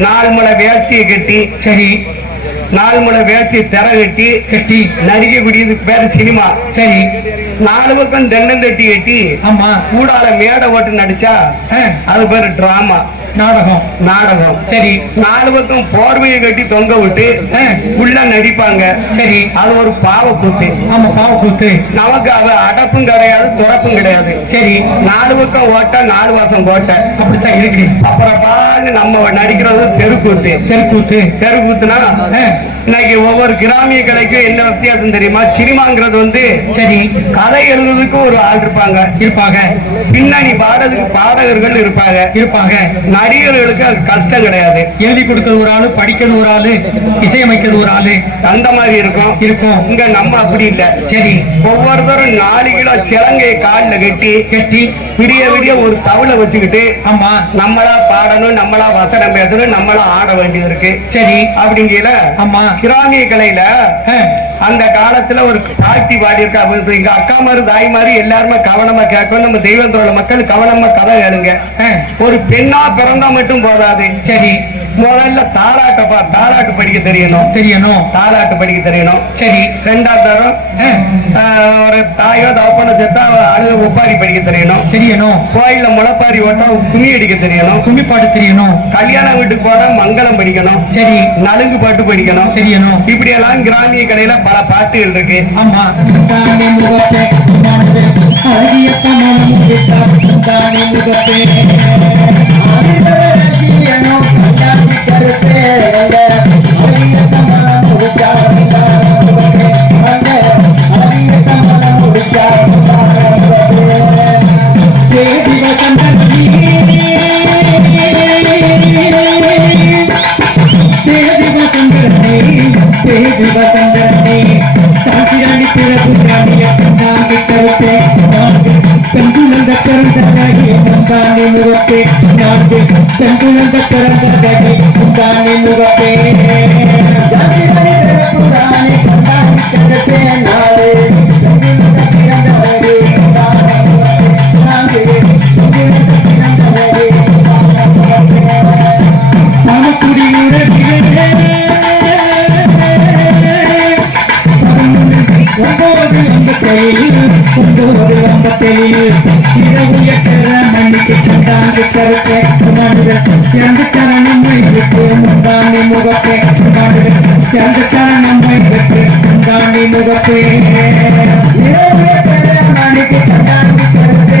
நாலு முளை வேஷ்டியை கட்டி சரி. நாலு முளை வேஷ்டி திரை கட்டி கட்டி நடிகை பிடிது பேரு சினிமா சரி. நாலு பக்கம் தென்னந்தட்டி கட்டி ஆமா. கூடால மேடை ஓட்டு நடிச்சா அது பேரு டிராமா நாடகம். நாடகம். சரி நாலு பக்கம் போர்வையை கட்டி தொங்க விட்டு உள்ள நடிப்பாங்க. சரி அது ஒரு பாவ கூத்து. ஆமா பாவக்கூத்து நமக்கு அது அடப்பும் கிடையாது துறப்பும் கிடையாது. சரி நாலு பக்கம் ஓட்ட நாலு மாசம் கோட்டை. அப்படித்தான் இருக்கு. அப்புறம் பாருங்க நம்ம நடிக்கிறது தெருக்கூத்து தெருக்கூத்து தெருக்கூத்துனா இன்னைக்கு ஒவ்வொரு கிராமிய கலைக்கும் என்ன வித்தியாசம் தெரியுமா? சினிமாங்கிறது வந்து சரி. கதை எழுதுறதுக்கு ஒரு ஆள் இருப்பாங்க. இருப்பாங்க. பின்னணி பாடகர்கள் இருப்பாங்க. இருப்பாங்க. நடிகர்களுக்கு அது கஷ்டம் கிடையாது. எழுதி கொடுக்கிறது ஒரு ஆளு படிக்கிறது ஒரு ஆளு இசையமைக்கிறது ஒரு ஆளு. அந்த மாதிரி இருக்கும். இருக்கும். இங்க நம்ம அப்படி இல்ல. சரி. ஒவ்வொருத்தரும் நாலு கிலோ சிலங்கையை காலில் கட்டி கட்டி. விடிய விடிய ஒரு தவளை வச்சுக்கிட்டு ஆமா. நம்மளா பாடணும் நம்மளா வசனம் பேசணும் நம்மளா ஆட வேண்டியது இருக்கு. சரி. அப்படிங்கல ஆமா. கிராமிய கலையில அந்த காலத்துல ஒரு பாட்டி பாடி இருக்கா அப்ப எங்க அக்கா மாதிரி தாய் மாதிரி எல்லாருமே கவனமா கேட்கணும். நம்ம தெய்வத்தோட மக்கள் கவனமா கதை கேளுங்க ஒரு பெண்ணா பிறந்தா மட்டும் போதாது. சரி. முதல்ல தாலாட்ட பா தாலாட்டு படிக்க தெரியணும். தெரியணும். தாலாட்டு படிக்க தெரியணும். சரி. ரெண்டாவது தரம் ஒரு தாயோ தப்பன செத்தா அழுத ஒப்பாரி படிக்க தெரியணும். தெரியணும். கோயில்ல முளைப்பாரி ஓட்டா கும்மி அடிக்க தெரியணும். கும்மி பாட்டு தெரியணும். கல்யாண வீட்டுக்கு போனா மங்களம் படிக்கணும். சரி. நலுங்கு பாட்டு படிக்கணும். தெரியணும். இப்படி எல்லாம் கிராமிய கலையில பல பாட்டுகள் இருக்கு. ஆமா. தானே முகப்பே வசந்தரனே தேவி வசந்தரனே சாந்திராணி ராணிய கருத்தே நான்கு பிறந்ததாகி முகப்பே நான்கு பிறந்ததாகி முகப்பே ஒன்பது இரவு எட்டர மணிக்கு கண்டாண்டு கருத்தை மனிதர் சிறந்த சரணம் வைத்து முந்தாண்டி முகப்பே மனிதர் சிறந்த சரணம் வைத்து முந்தாண்டி முகப்பே இரவு எட்டர மணிக்கு கண்டாண்டு கருத்தை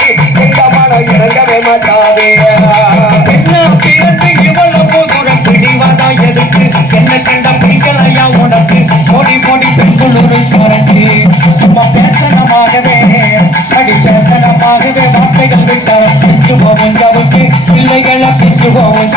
மாட்டாது எங்க மனம் இறங்கவே மாட்டாது. பிறந்து இவ்வளவு தூரம் பிடிவாதா எதுக்கு என்ன கண்ட பிடிக்கலையா உனக்கு? மோடி மோடி பெண்களூரை சுரண்டு சும்மா பேசனமாகவே அடி பேசனமாகவே வார்த்தைகள் விட்டார் பிஞ்சு போவும் ஜவுக்கு. பிள்ளைகளை பிஞ்சு போவும்